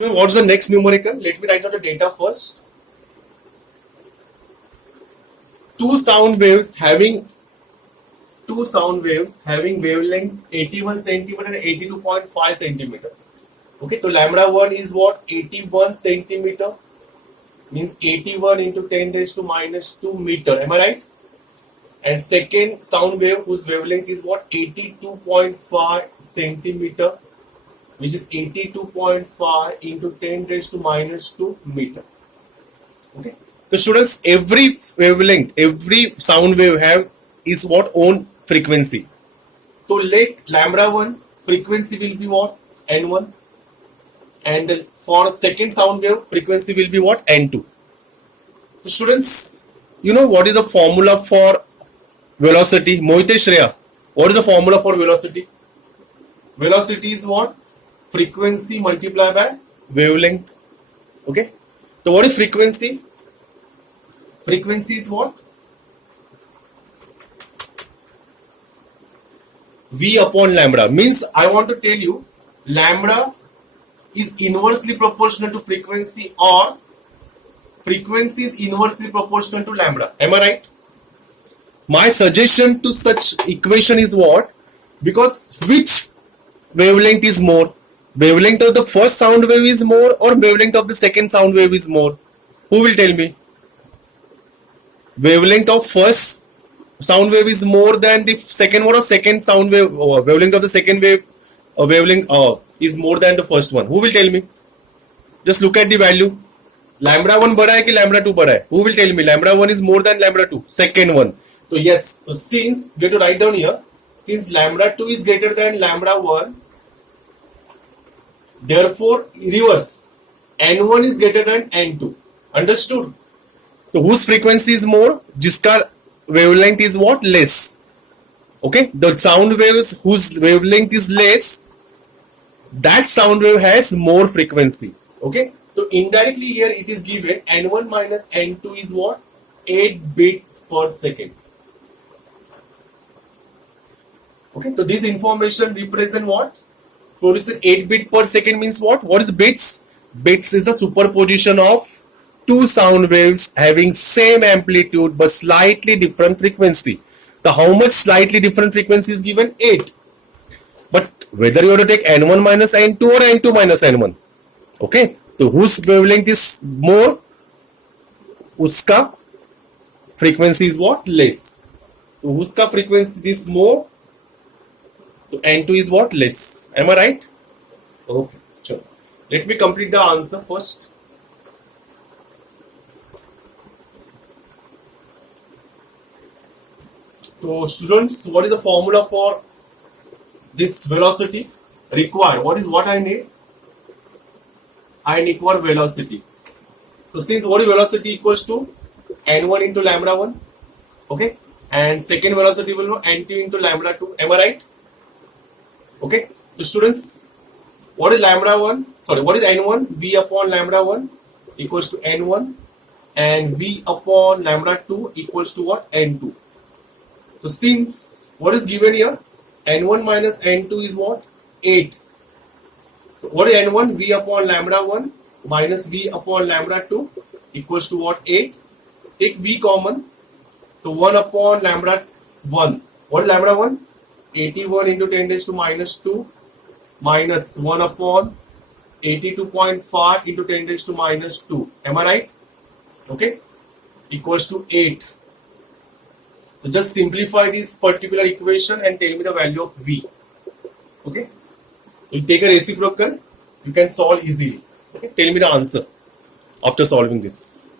What's the next numerical? Let me write down the data first. Two sound waves having wavelengths 81 centimeter and 82.5 centimeter. Okay, so lambda 1 is what? 81 centimeter, means 81 into 10 raised to minus 2 meter. Am I right? And second sound wave whose wavelength is what? 82.5 centimeter, which is 82.5 into 10 raised to minus 2 meter. Okay. So students, every wavelength, every sound wave have is what own frequency. So let lambda 1 frequency will be what? N1. And for second sound wave frequency will be what? N2. So students, you know what is the formula for velocity? Mohite Shreya, what is the formula for velocity? Velocity is what? Frequency multiplied by wavelength. Okay. So what is frequency? Frequency is what? V upon lambda. Means I want to tell you lambda is inversely proportional to frequency, or frequency is inversely proportional to lambda. Am I right? My suggestion to such equation is what? Because which wavelength is more? Wavelength of the first sound wave is more, or wavelength of the second sound wave is more? Who will tell me? Wavelength of first sound wave is more than the second one, or second sound wave, or wavelength of the second wave or wavelength is more than the first one? Who will tell me? Just look at the value. Lambda 1 बड़ा है कि lambda 2 बड़ा है? Who will tell me? Lambda 1 is more than lambda 2, second one. So yes, so since we have to write down here, since lambda 2 is greater than lambda 1, therefore reverse, n1 is greater than n2. Understood? So whose frequency is more? जिसका wavelength is what? Less. Okay, the sound waves whose wavelength is less, that sound wave has more frequency. Okay, so indirectly here it is given n1 minus n2 is what? 8 bits per second. Okay, so this information represent what? Produces 8 bit per second means what? What is bits? Bits is a superposition of two sound waves having same amplitude but slightly different frequency. The how much slightly different frequency is given? 8. But whether you have to take n1 minus n2 or n2 minus n1. Okay, so whose wavelength is more? Uska frequency is what? Less. So whose ka frequency is more? So n2 is what? Less. Am I right? Okay, sure. Let me complete the answer first. So students, what is the formula for this velocity required? What I need? I need for velocity. So since what is velocity equals to n1 into lambda 1, okay, and second velocity will be n2 into lambda 2. Am I right? Okay. So students, what is lambda 1? Sorry, what is n1? V upon lambda 1 equals to n1, and V upon lambda 2 equals to what? n2. So since what is given here, n1 minus n2 is what? 8. So what is n1? V upon lambda 1 minus V upon lambda 2 equals to what? 8. Take V common. So 1 upon lambda 1. What is lambda 1? 81 into 10 raised to minus 2 minus 1 upon 82.5 into 10 raised to minus 2. Am I right? Okay. Equals to 8. So just simplify this particular equation and tell me the value of V. Okay. You take a reciprocal, you can solve easily. Okay. Tell me the answer after solving this.